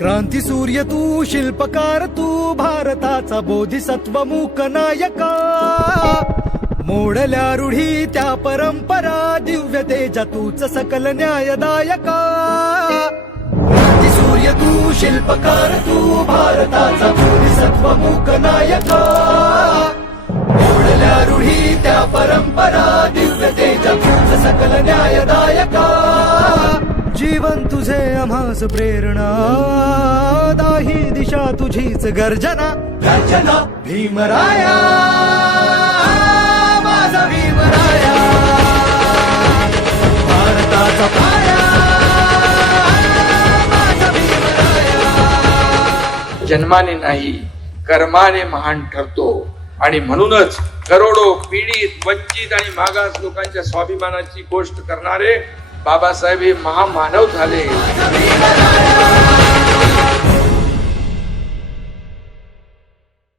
क्रांती सूर्य तू, शिल्पकार तू, भारताचा बोधिसत्व मूक नायका. मोडल्या रूढी त्या परंपरा, दिव्य तेजा तूच सकल न्यायदायका. क्रांती सूर्य तू, शिल्पकार तू, भारताचा बोधिसत्व मूक नायका. मोडल्या रूढी त्या परंपरा, दिव्य तेजा तूच सकल न्यायदायका. जीवन तुझे आम्हास प्रेरणा, दाही दिशा तुझीच गर्जना. गर्जना भीमराया, माझा भीमराया, भारताचा पाया, माझा भीमराया. जन्माने नाही कर्माने महान ठरतो आणि म्हणूनच करोडो पीडित, वंचित आणि मागास लोकांच्या स्वाभिमानाची गोष्ट करणारे बाबासाहेब हे महामानव झाले.